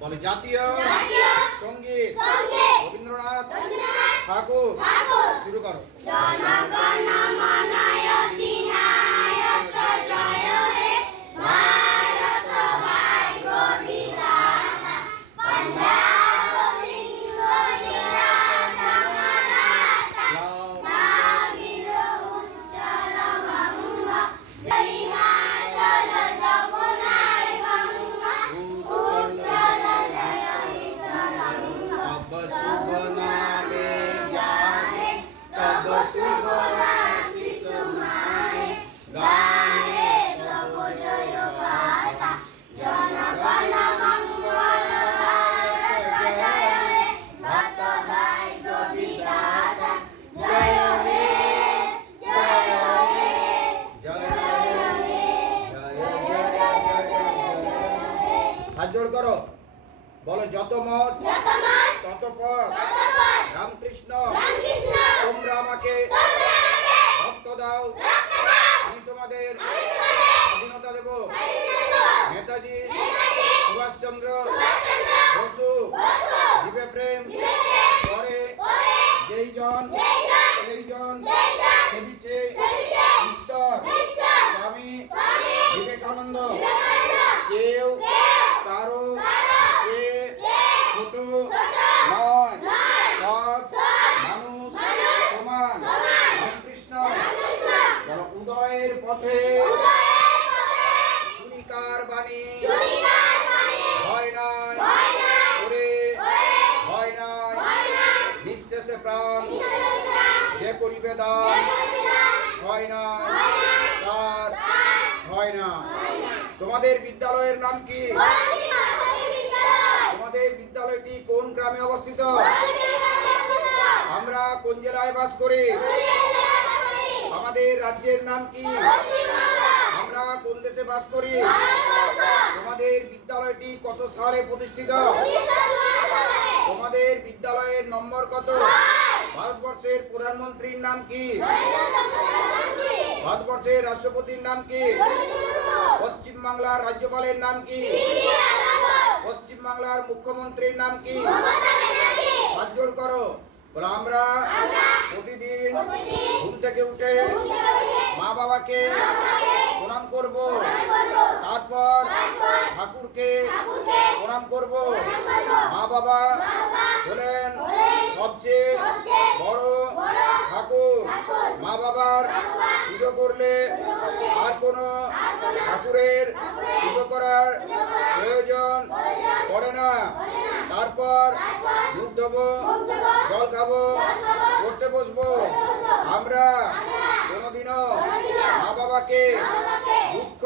বলে জাতীয় সঙ্গীত রবীন্দ্রনাথ ঠাকুর। শুরু করো। হাত জোড় করো, বলো যত মত তত পথ, রামকৃষ্ণ তোমরা আমাকে রক্ত দাও, আমি তোমাদের স্বাধীনতা দেব। নেতাজি সুভাষচন্দ্র বসু জীবে প্রেম করে যেই জন সেবিছে ঈশ্বর স্বামী বিবেকানন্দ। কেউ কারো ছোট নয়, সব মানুষ সমান। রামকৃষ্ণ উদয়ের পথে শুনিকার বাণী, ভয় নাই ওরে ভয় নাই, নিঃশেষে প্রাণ যে করিবে দান, ভয় নাই তার ভয় না। তোমাদের বিদ্যালয়ের নাম কি? তোমাদের বিদ্যালয়টি কোন গ্রামে অবস্থিত? আমরা কোন জেলায় বাস করি? আমাদের রাজ্যের নাম কি? আমরা কোন দেশে বাস করি? তোমাদের বিদ্যালয়টি কত সালে প্রতিষ্ঠিত? তোমাদের বিদ্যালয়ের নম্বর কত? ভারতবর্ষের প্রধানমন্ত্রীর নাম কি? ভারতবর্ষের রাষ্ট্রপতির নাম কি? পশ্চিম বাংলার রাজ্যপালের নাম কি? পশ্চিম বাংলার মুখ্যমন্ত্রীর নাম কি? হাত জোড় করো, বলো আমরা প্রতিদিন ঘুম থেকে উঠে মা বাবাকে প্রণাম করব, তারপর ঠাকুরকে প্রণাম করব। মা বাবা হলেন সবচেয়ে বড় ঠাকুর। মা বাবার পুজো করলে আর কোনো ঠাকুরের পুজো করার প্রয়োজন পড়ে না। তারপর দুধ দেবো, জল খাবো, পড়তে বসবো। আমরা কোনোদিনও মা বাবাকে দুঃখ